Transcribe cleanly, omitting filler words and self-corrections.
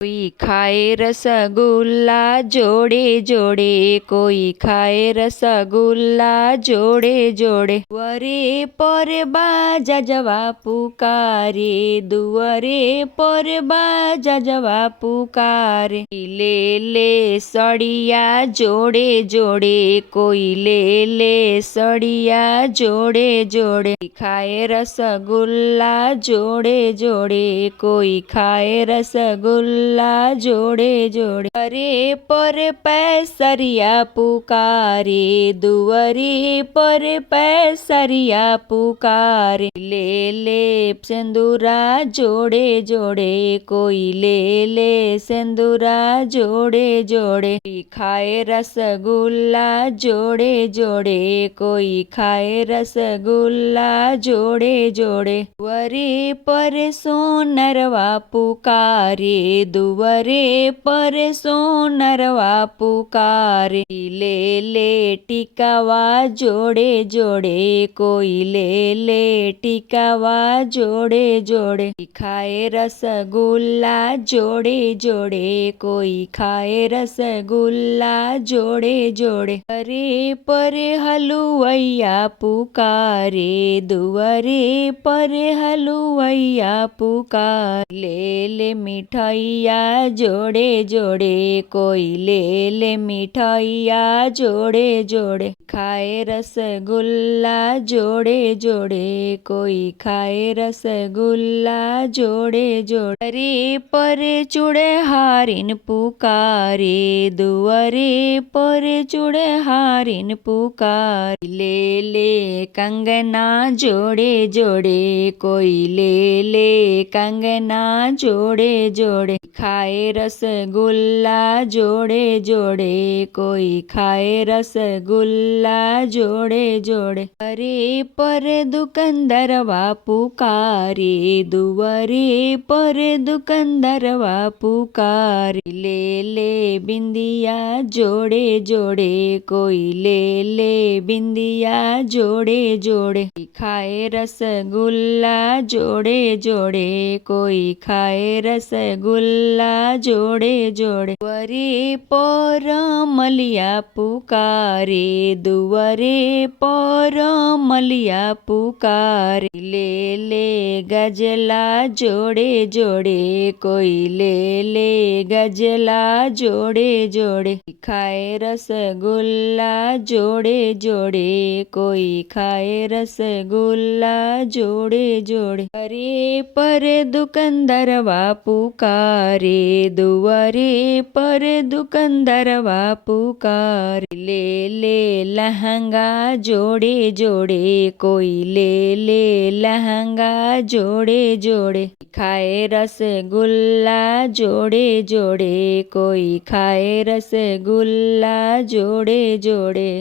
कोई खाए रसगुल्ला जोड़े जोड़े, कोई खाए रसगुल्ला जोड़े जोड़े। दुआरे पर बाजा जवा पुकारे, दुआरे पर बाजा जवा पुकारे। ले ले सड़िया जोड़े जोड़े, कोई ले ले सड़िया जोड़े जोड़े। खाए रसगुल्ला जोड़े जोड़े, कोई खाए रसगुल्ला जोड़े जोड़े। दुआरे पर पैसरिया पुकारे, दुआरे पर पैसरिया पुकारे। ले ले सिंदूरा जोड़े जोड़े, कोई ले ले सिंदूरा जोड़े जोड़े। खाए रसगुल्ला जोड़े जोड़े, कोई खाए रसगुल्ला जोड़े जोड़े। दुआरे पर सोनरवा पुकारे, दुआरे पर सोनरवा पुकारे। ले ले टिकावा जोड़े जोड़े, कोई ले ले टिकावा जोड़े जोड़े। खाए रसगुल्ला जोड़े जोड़े, कोई खाए रसगुल्ला जोड़े जोड़े। दुआरे पर हलुवैया पुकारे, दुआरे पर हलुवैया पुकारे। ले ले मिठाइया जोड़े जोड़े, कोई ले ले मिठाइया जोड़े जोड़े। खाए रसगुल्ला जोड़े जोड़े, कोई खाए रसगुल्ला जोड़े जोड़े। दुआरे पर चूड़हारिन पुकारे, दुआरे पर चूड़हारिन पुकारे। ले ले कंगना जोड़े जोड़े, कोई ले ले कंगना जोड़े जोड़े। खाए रसगुल्ला जोड़े जोड़े, कोई खाए रसगुल्ला जोड़े जोड़े। दुआरे पर दुकानदारवा पुकारे, दुआरे पर दुकानदारवा पुकारे। ले ले बिंदिया जोड़े जोड़े, कोई ले ले बिंदिया जोड़े जोड़े। खाए रसगुल्ला जोड़े जोड़े, कोई खाए रसगुल्ला जोड़े जोड़े। दुआरे पर मलिया पुकारे, दुआरे पर मलिया पुकारे। ले ले गजला जोड़े जोड़े, कोई ले ले गजला जोड़े जोड़े। खाए रसगुल्ला जोड़े जोड़े, कोई खाए रसगुल्ला जोड़े जोड़े। दुआरे पर दुकानदारवा पुकारे, दुआरे पर दुकानदारवा पुकारे। ले ले लहंगा जोड़े जोड़े, कोई ले ले लहंगा जोड़े जोड़े। खाए रसगुल्ला जोड़े जोड़े, कोई खाए रसगुल्ला जोड़े जोड़े।